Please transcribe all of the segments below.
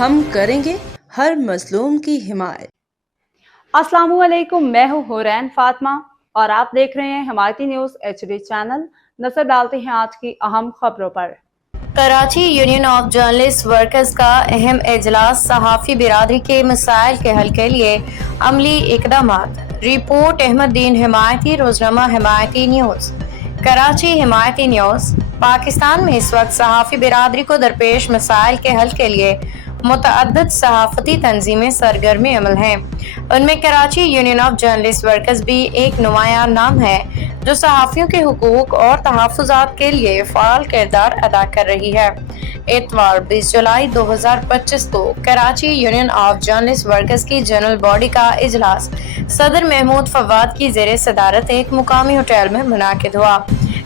ہم کریں گے ہر مظلوم کی حمایت۔ السلام علیکم، میں ہوں حورین فاطمہ اور آپ دیکھ رہے ہیں حمایتی نیوز HD چینل۔ نظر ڈالتے ہیں آج کی اہم خبروں پر۔ Karachi union of journalist workers کا اہم اجلاس، صحافی برادری کے مسائل کے حل کے لیے عملی اقدامات۔ رپورٹ احمد دین حمایتی، روزنامہ حمایتی نیوز۔ کراچی حمایتی نیوز۔ پاکستان میں اس وقت صحافی برادری کو درپیش مسائل کے حل کے لیے متعدد صحافتی تنظیمیں سرگرم عمل ہیں۔ ان میں Karachi union of journalist workers بھی ایک نمایاں نام ہے جو صحافیوں کے حقوق اور تحفظات کے لیے فعال کردار ادا کر رہی ہے۔ اتوار 20 جولائی 2025 کو Karachi union of journalist workers کی جنرل باڈی کا اجلاس صدر محمود فواد کی زیر صدارت ایک مقامی ہوٹل میں منعقد ہوا۔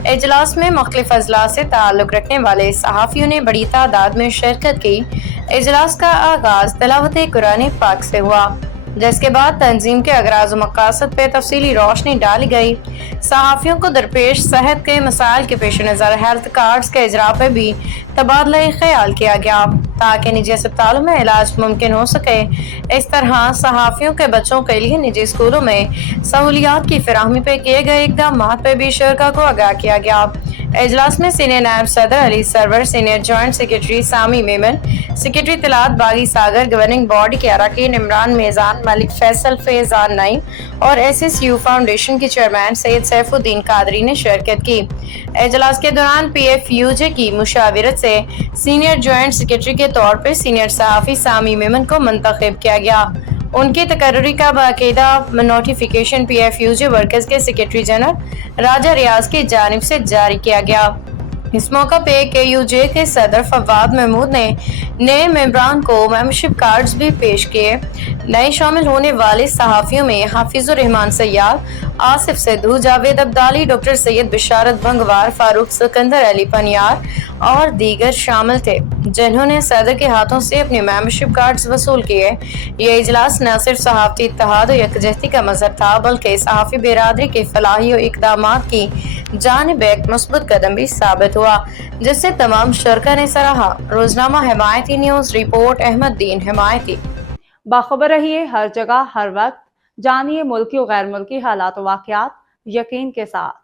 اجلاس میں مختلف اضلاع سے تعلق رکھنے والے صحافیوں نے بڑی تعداد میں شرکت کی۔ اجلاس کا آغاز تلاوت قرآن پاک سے ہوا، جس کے بعد تنظیم کے اغراض و مقاصد پہ تفصیلی روشنی ڈالی گئی۔ صحافیوں کو درپیش صحت کے مسائل کے پیش نظر ہیلتھ کارڈز کے اجراء پہ بھی تبادلہ خیال کیا گیا تاکہ نجی اسپتالوں میں علاج ممکن ہو سکے۔ اس طرح صحافیوں کے بچوں کے لیے نجی اسکولوں میں سہولیات کی فراہمی پہ کیے گئے اقدامات پہ بھی شرکاء کو آگاہ کیا گیا۔ اجلاس میں سینئر نائب صدر علی سرور، سینئر جوائنٹ سیکرٹری سامی میمن، سیکرٹری اطلاعات باغی ساگر، گورننگ باڈی کے اراکین عمران میزان، ملک فیصل، فیضان نعیم اور SSU فاؤنڈیشن کی چیئرمین سید سیف الدین قادری نے شرکت کی۔ اجلاس کے دوران PFUJ کی مشاورت سے سینئر جوائنٹ سیکرٹری کے طور پر سینئر صحافی سامی میمن کو منتخب کیا گیا۔ ان کی تقرری کا باقاعدہ نوٹیفیکیشن PFUJ ورکرز کے سیکرٹری جنرل راجہ ریاض کی جانب سے جاری کیا گیا۔ اس موقع پہ KUJ کے صدر فواد محمود نے نئے ممبران کو ممبرشپ کارڈز بھی پیش کیے۔ نئے شامل ہونے والے صحافیوں میں حافظ الرحمان سیال، آصف سدھو، جاوید عبدالی، ڈاکٹر سید بشارت بھنگوار، فاروق سکندر، علی پنیار اور دیگر شامل تھے، جنہوں نے صدر کے ہاتھوں سے اپنے ممبرشپ کارڈز وصول کیے۔ یہ اجلاس نہ صرف صحافتی اتحاد و یکجہتی کا مظہر تھا بلکہ صحافی برادری کے فلاحی و اقدامات کی جانب ایک مثبت قدم بھی ثابت ہوا، جس سے تمام شرکاء نے سراہا۔ روزنامہ حمایتی نیوز۔ رپورٹ احمد دین حمایتی۔ باخبر رہیے ہر جگہ ہر وقت، جانیے ملکی و غیر ملکی حالات و واقعات یقین کے ساتھ۔